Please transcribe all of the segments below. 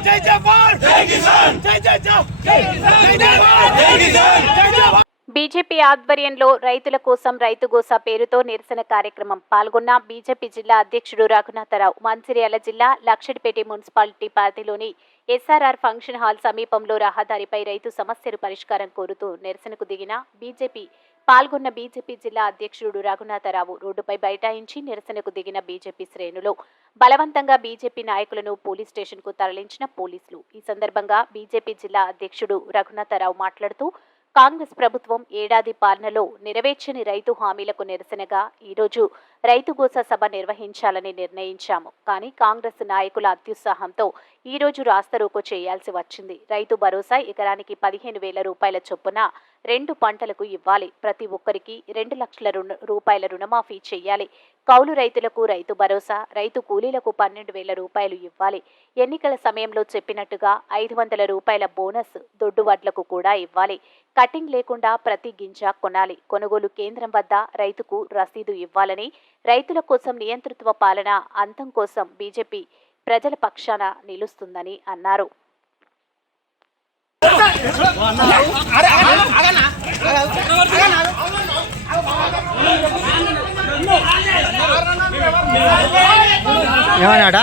జై జవాన్! జై కిసాన్! జై జై జవాన్ జై జవాన్! జై కిసాన్! జై జవాన్! బీజేపీ ఆధ్వర్యంలో రైతుల కోసం రైతుగోస పేరుతో నిరసన కార్యక్రమం పాల్గొన్న బీజేపీ జిల్లా అధ్యక్షుడు రఘునాథరావు. మంచిర్యాల జిల్లా లక్షడిపేట మున్సిపాలిటీ పరిధిలోని ఎస్ఆర్ఆర్ ఫంక్షన్ హాల్ సమీపంలో రహదారిపై రైతు సమస్యలు పరిష్కారం కోరుతూ నిరసనకు దిగిన బీజేపీ పాల్గొన్న బీజేపీ జిల్లా అధ్యక్షుడు రఘునాథరావు రోడ్డుపై బైఠాయించి నిరసనకు దిగిన బీజేపీ శ్రేణులు బలవంతంగా బీజేపీ నాయకులను పోలీస్ స్టేషన్కు తరలించిన పోలీసులు. ఈ సందర్భంగా బీజేపీ జిల్లా అధ్యక్షుడు రఘునాథరావు మాట్లాడుతూ కాంగ్రెస్ ప్రభుత్వం ఏడాది పాలనలో నెరవేర్చని రైతు హామీలకు నిరసనగా ఈరోజు రైతు గోస సభ నిర్వహించాలని నిర్ణయించాము. కానీ కాంగ్రెస్ నాయకుల అత్యుత్సాహంతో ఈ రోజు రాస్తరోకు చేయాల్సి వచ్చింది. రైతు భరోసా ఎకరానికి పదిహేను వేల రూపాయల చొప్పున రెండు పంటలకు ఇవ్వాలి. ప్రతి ఒక్కరికి రెండు లక్షల రుణ రూపాయల రుణమాఫీ చేయాలి. కౌలు రైతులకు రైతు భరోసా రైతు కూలీలకు పన్నెండు వేల రూపాయలు ఇవ్వాలి. ఎన్నికల సమయంలో చెప్పినట్టుగా ఐదు వందల రూపాయల బోనస్ దొడ్డు వడ్లకు కూడా ఇవ్వాలి. కటింగ్ లేకుండా ప్రతి గింజ కొనాలి. కొనుగోలు కేంద్రం వద్ద రైతుకు రసీదు ఇవ్వాలని రైతుల కోసం నియంతృత్వ పాలన అంతం కోసం బీజేపీ ప్రజల పక్షాన నిలుస్తుందని అన్నారు. ఏమన్నాడా?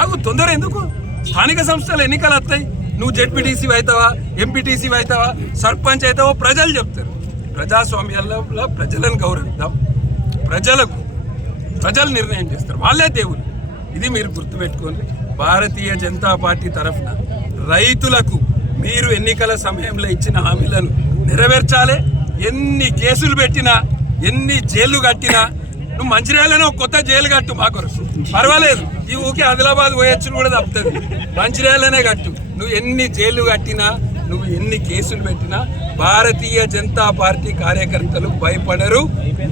ఆగు తొందర ఎందుకు? స్థానిక సంస్థలు ఎన్నికలు వస్తాయి. నువ్వు జెడ్పీటీసీ అవుతావా ఎంపీటీసీ అవుతావా సర్పంచ్ అవుతావా ప్రజలు చెప్తారు. ప్రజాస్వామ్యంలో ప్రజలను గౌరవిద్దాం. ప్రజలకు ప్రజలు నిర్ణయం చేస్తారు. వాళ్ళే దేవుడు ఇది మీరు గుర్తుపెట్టుకోండి. భారతీయ జనతా పార్టీ తరఫున రైతులకు మీరు ఎన్నికల సమయంలో ఇచ్చిన హామీలను నెరవేర్చాలి. ఎన్ని కేసులు పెట్టినా ఎన్ని జైలు కట్టినా నువ్వు మంచిర్యాలనే ఒక కొత్త జైలు కట్టు మా కొరకు. పర్వాలేదు. ఈ ఊకే ఆదిలాబాద్ పోయొచ్చును కూడా తప్పుతుంది. మంచిర్యాలనే కట్టు. నువ్వు ఎన్ని జైలు కట్టినా నువ్వు ఎన్ని కేసులు పెట్టినా భారతీయ జనతా పార్టీ కార్యకర్తలు భయపడరు.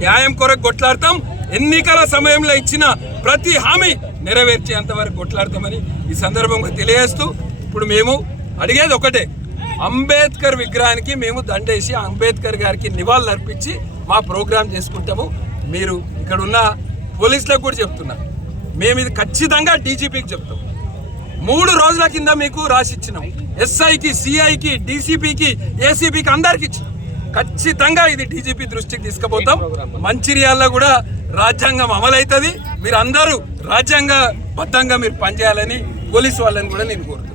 న్యాయం కొరకు కొట్లాడతాం. ఎన్నికల సమయంలో ఇచ్చిన ప్రతి హామీ నెరవేర్చేంత వరకు కొట్లాడతామని ఈ సందర్భంగా తెలియజేస్తూ ఇప్పుడు మేము అడిగేది ఒకటే. అంబేద్కర్ విగ్రహానికి మేము దండేసి అంబేద్కర్ గారికి నివాళులు అర్పించి మా ప్రోగ్రాం చేసుకుంటాము. మీరు ఇక్కడ ఉన్న పోలీసులకు కూడా చెప్తున్నారు. మేము ఇది ఖచ్చితంగా డీజీపీకి చెప్తాం. మూడు రోజుల కింద మీకు రాసిచ్చినాం ఎస్ఐకి సిఐకి డీసీపీకి ఏసీపీకి అందరికి ఇచ్చినాం. ఖచ్చితంగా ఇది డీజీపీ దృష్టికి తీసుకుపోతాం. మంచిర్యాలలో కూడా రాజ్యాంగం అమలవుతుంది మీరు అందరూ రాజ్యాంగ బద్ధంగా మీరు పనిచేయాలని పోలీసు వాళ్ళని కూడా నేను కోరుతున్నాను.